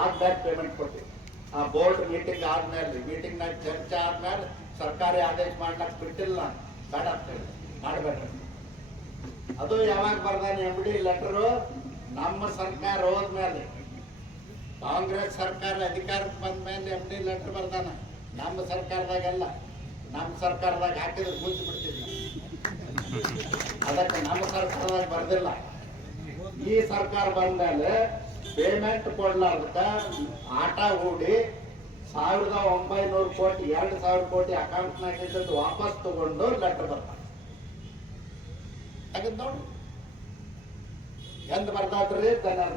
ಆದ್ಮೇಲೆ ಪೇಮೆಂಟ್ ಕೊಡ್ತೀವಿ. ಆ ಬೋರ್ಡ್ ಮೀಟಿಂಗ್ ಆದ್ಮೇಲೆ ಮೀಟಿಂಗ್ನಾಗ ಚರ್ಚೆ ಆದ್ಮೇಲೆ ಸರ್ಕಾರಿ ಆದೇಶ ಮಾಡ್ಲಕ್ ಬಿಟ್ಟಿಲ್ಲ, ಬೇಡ ಅಂತ ಹೇಳಿ ಮಾಡಬೇಡ್ರಿ. ಅದು ಯಾವಾಗ ಬರ್ದಾನೆ MD ಲೆಟರು? ನಮ್ಮ ಸರ್ಕಾರ ಹೋದ್ಮೇಲೆ, ಕಾಂಗ್ರೆಸ್ ಸರ್ಕಾರ ಅಧಿಕಾರಕ್ಕೆ ಬಂದ ಮೇಲೆ MD ಲೆಟರ್ ಬರ್ದಾನ. ನಮ್ಮ ಸರ್ಕಾರದಾಗೆಲ್ಲ, ನಮ್ಮ ಸರ್ಕಾರದಾಗ ಹಾಕಿದ್ರೆ ಮುಚ್ಚಿ ಬಿಡ್ತಿಲ್ಲ. ಅದಕ್ಕೆ ನಮ್ಮ ಸರ್ಕಾರದಾಗ ಬರ್ದಿಲ್ಲ. ಈ ಸರ್ಕಾರ ಬಂದ್ಮೇಲೆ ಪೇಮೆಂಟ್ ಕೊಡ್ಲಾರ್ದಕ್ಕ ಆಟ ಹೂಡಿ 1900 ಕೋಟಿ 2000 ಕೋಟಿ ಅಕೌಂಟ್ನಾಗ ಇದ್ದದ್ದು ವಾಪಸ್ ತಗೊಂಡು ಲೆಟರ್ ಬರ್ತಾರೆ. ತೆಗೆದು ನೋಡಿ ಎಂದ ಬರ್ದಾದ್ರಿ ಲೆಟರ್.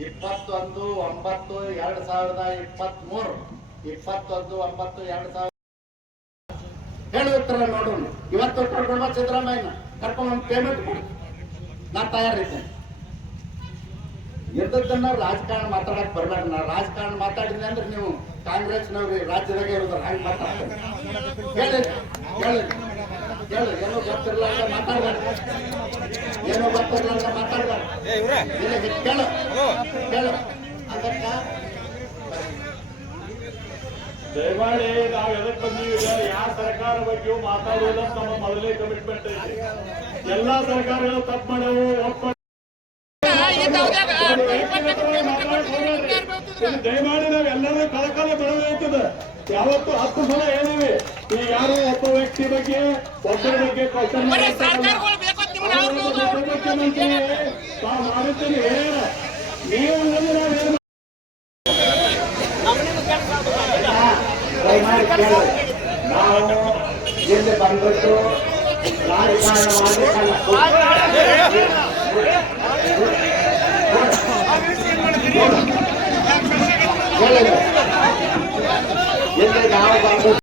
21/9/2023 21/9/2000 ಹೇಳಿರ್ತಾರ ನೋಡೋಣ. ಇವತ್ತು ಕರ್ಕೊಂಡು ಸಿದ್ದರಾಮಯ್ಯನ ಕರ್ಕೊಂಡು ಪೇಮೆಂಟ್ ಕೊಡಿ, ನಾ ತಯಾರಿದ್ದೇನೆ. ಇದ್ದದ್ದನ್ನ ರಾಜಕಾರಣ ಮಾತಾಡಕ್ ಬರ್ಬೇಡ. ನಾ ರಾಜಕಾರಣ ಮಾತಾಡಿದ್ದೆ ಅಂದ್ರೆ ನೀವು ಕಾಂಗ್ರೆಸ್ನವ್ರಿ ರಾಜ್ಯದಾಗ ಇರೋದ್ರ ಹಂಗೆ ಮಾತಾಡ್ತಾರೆ. ಹೇಳಿ ಹೇಳಿ ಹೇಳಿ, ಏನೋ ಗೊತ್ತಿರ್ಲಾರ್ದ ಮಾತಾಡ್ಬೇಡ, ಏನೋ ಗೊತ್ತಿರ್ಲಾರ್ದ ಮಾತಾಡ್ಬೇಡ. ಕೇಳು ಕೇಳು. ಅದಕ್ಕ ದಯಮಾಡಿ ನಾವು ಎದಕ್ ಬಂದೀವಿ? ಯಾವ ಸರ್ಕಾರ ಬಗ್ಗೆಯೂ ಮಾತಾಡುವುದಂತ ನಮ್ಮ ಮೊದಲೇ ಕಮಿಟ್ಮೆಂಟ್ ಇದೆ. ಎಲ್ಲಾ ಸರ್ಕಾರಗಳು ತಪ್ಪು ಮಾಡವು, ದಯಮಾಡಿ ನಾವು ಎಲ್ಲರೂ ಕಳಕಳ ಬೆಳವಣಿಗೆ. ಯಾವತ್ತು 10 ಸಲ ಹೇಳಿವಿ, ಈಗ ಯಾರು ಒಬ್ಬ ವ್ಯಕ್ತಿ ಬಗ್ಗೆ ಒಬ್ಬರ ಬಗ್ಗೆ ಕ್ವಶನ್ ಮಾಡುತ್ತೀನಿ ಹೇಳ. ನೀವು ನಾವು ಎಲ್ಲಿ ಬಂದ್ಬಿಟ್ಟು ರಾಜಕಾರಣ ಎಲ್ಲಿ ನಾವು ಬಂದ್ಬಿಟ್ಟು